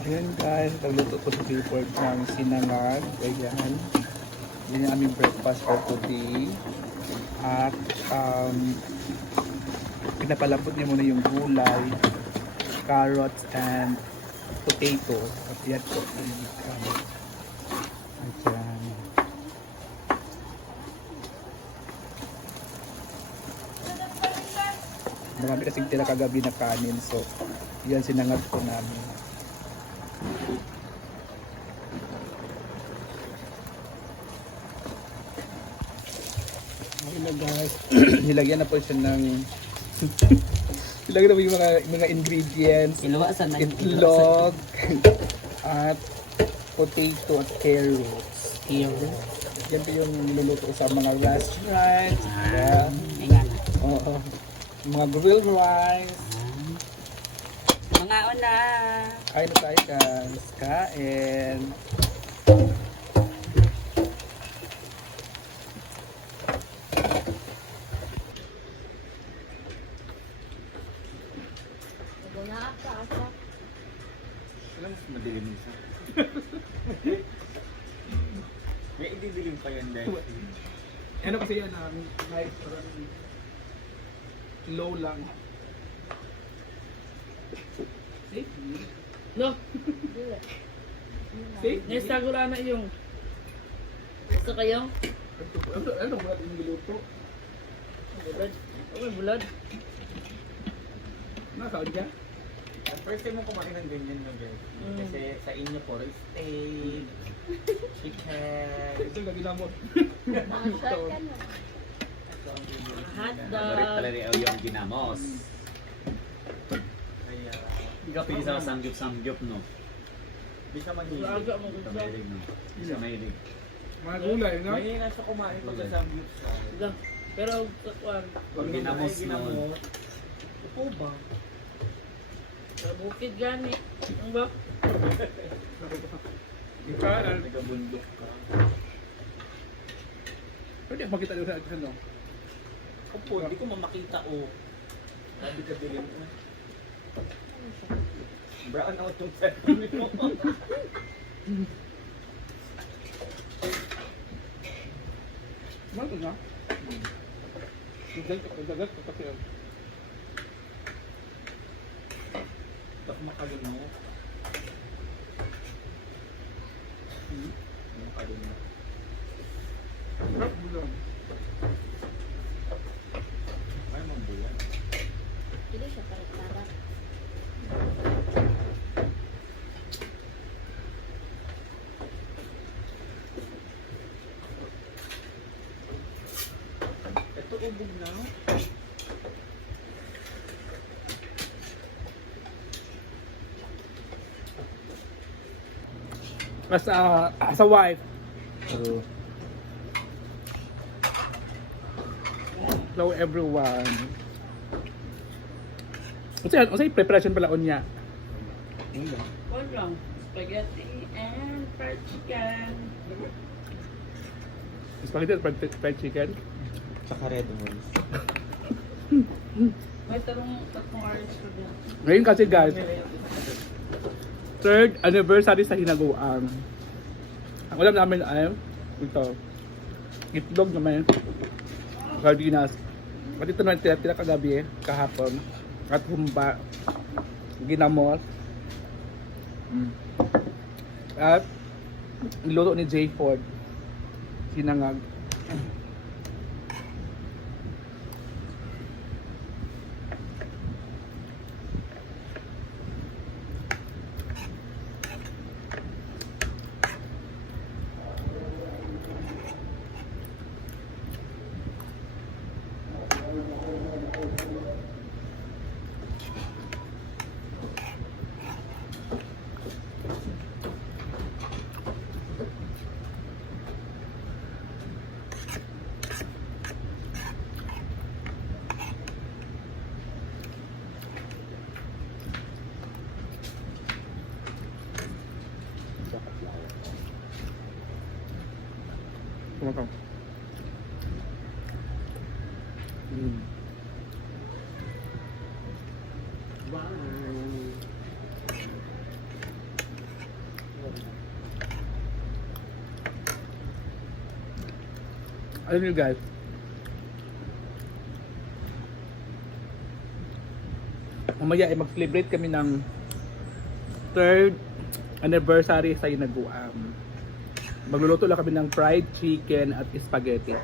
Ayan guys, nagluto po sa Clifford ng sinangag. Ayan. Yan yung aming breakfast for today. At pinapalapot niya muna yung gulay, carrots, and potato. At yan po. Ayan. Marami kasing tira kagabi na kanin. So, yan sinangag po namin. Hello guys. Nilagyan na po siya ng nilagyan na po yung mga ingredients. Iluwasan na Itlog at potato at carrots. Yan po yung niluluto sa mga restaurants. Yeah. Ayan. Oo. Mga grilled rice. Mga una. Kain na tayo guys. Kain. Alam mas madilim isa. May ididilim pa yan dahil. Ano kasi yan, light parang low lang. See? No, See? nesagura na yung gusto kayo? Ano ba yung niluto? Bulad. Okay, bulad. Nakaon ka? First time mo kumain ng ganyan no, guys. Kasi sa inyo puro steak, chicken. Ito lagi na mo. Hotdog. Talaga yung ginamos. Kaya, Hindi ka pili sa samgyup-samgyup, no? di siya mahilig. Aga mo Hindi ka gusto. mahilig, no? Hindi siya mahilig. Mga gulay, no? Mahina na siya kumain pag sa samgyup siya. Aga. Pero kakuan, Pag ginamos, no? Ito ba? sa bukid gani. Ang ba? Ika, Nagabundok ka. pwede makita doon sa ano? Opo, hindi ko mamakita o. Sabi ka dilim mo. Brown out yung cellphone mo. Ano na? Dagat ko kasi. Bak makalunok. Makalunok. Sarap mo lang. Ay, mambulan. Hindi siya parang-parang. Ito ubog na. As a wife. Hello everyone. Kasi preparation pala unya. Kuan lang. Spaghetti and fried chicken. Spaghetti at fried chicken. Tsaka red horse. May tatlong orange ko din. Ngayon kasi guys, third anniversary sa hinaguan. Ang ulam namin ay ito. Itlog naman. Sardinas. At ito naman tira kagabi kahapon. At humba. Ginamos. At niluto ni J. Ford. Sinangag. Kumakaw. Alam niyo guys, mamaya ay mag-celebrate kami ng 3rd anniversary sa Hinaguan. Magluluto lang kami ng fried chicken at spaghetti.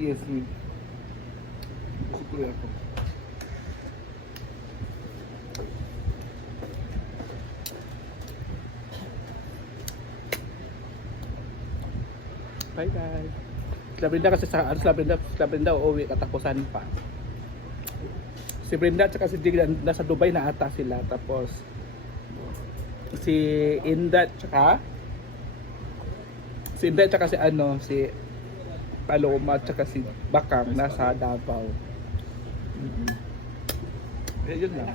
Excuse me. Sukli ako. Bye guys. Si Brenda kasi sa si Brenda uuwi katapusan pa. Si Brenda at saka si Jig nasa Dubai na ata sila, tapos si Inda at saka si ano si Paloma at saka si Bakang nasa Davao. Yun lang.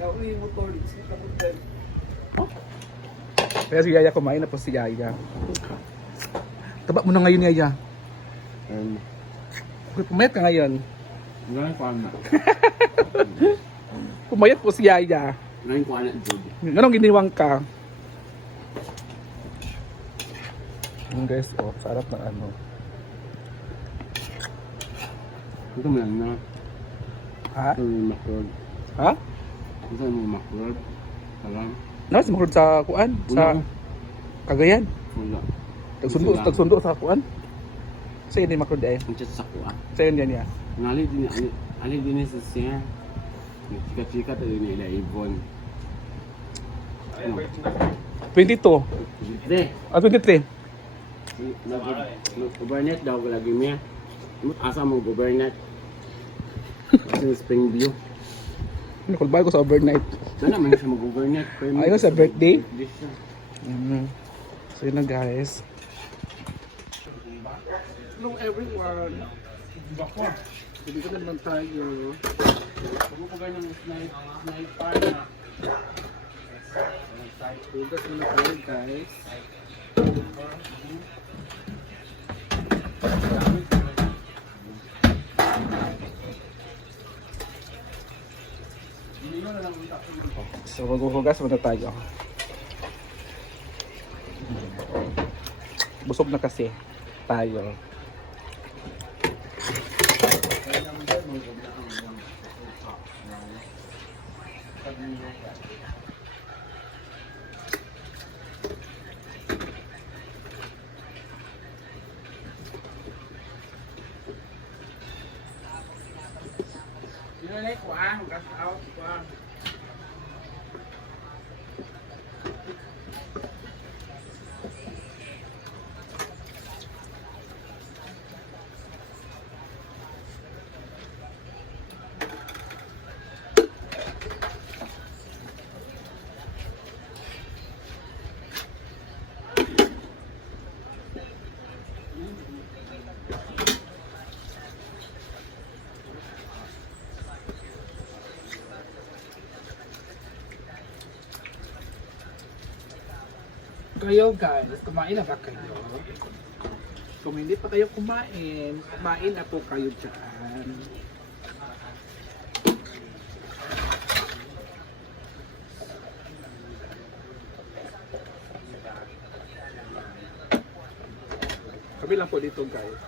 Oh? Kaya si Yaya kumain na po si Yaya. Taba mo na ngayon, Yaya. Pumayat ka ngayon. Ngayon ko na. Pumayat po si Yaya. Ngayon ko na, Jude. Anong giniwang ka? Guys, oh, sarap ng ano. Ito mo lang na. Ha? Ito mo makrod. Ha? Ito mo makrod. Salam. Nasa makrod sa kuan? Sa Cagayan? Wala. Tagsundo sa kuan? Sa yun yung makrod eh. Ang chat sa kuha. Sa yun yan yan. Ngali din sa siya. Chika-chika tayo ni Ila Ibon. No. 22. Hindi. 23. Governet daw ko lagi niya. Asa mo governet? Kasi Spring View. Nakulbay ko sa overnight. Sana man siya mag-governet. Ayun sa birthday? This siya. So yun na guys. Hello everyone. Bako. Hindi ko naman tayo. Pagpapagay ng sniper na. Tugas muna tayo guys. So maghuhugas muna tayo. Busog na kasi tayo. kayo guys? Kumain na ba kayo? Kung hindi pa kayo kumain, kumain na po kayo dyan. Kami lang po dito guys.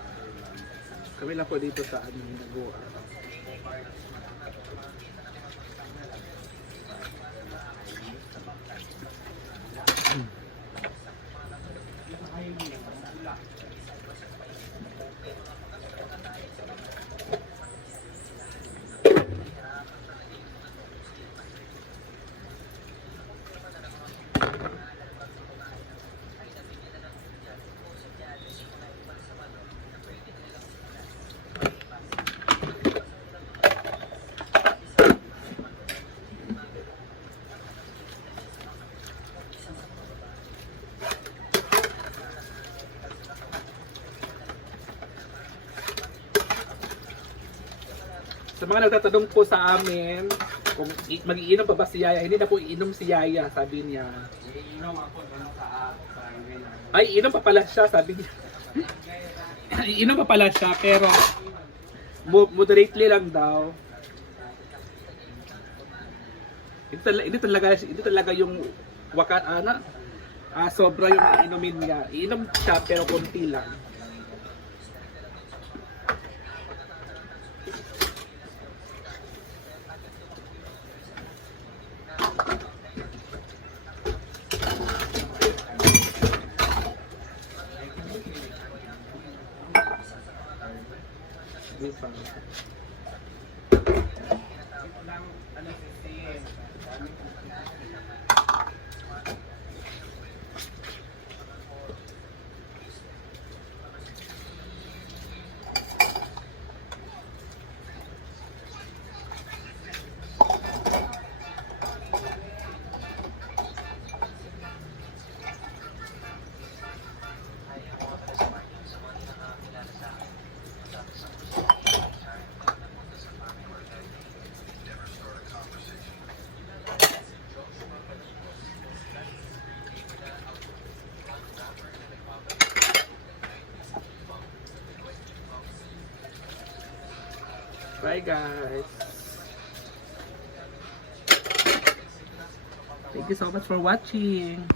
Kami lang po dito sa Nagoa. Sa mga nagtatanong po sa amin kung mag-iinom pa ba si Yaya, hindi na po iinom si Yaya, sabi niya. Iinom ako doon sa Ay, iinom pa pala siya, sabi niya. Iinom pa pala siya, pero moderately lang daw. Hindi talaga yung sobra yung iinumin niya. Iinom siya pero konti lang. Bye guys. Thank you so much for watching.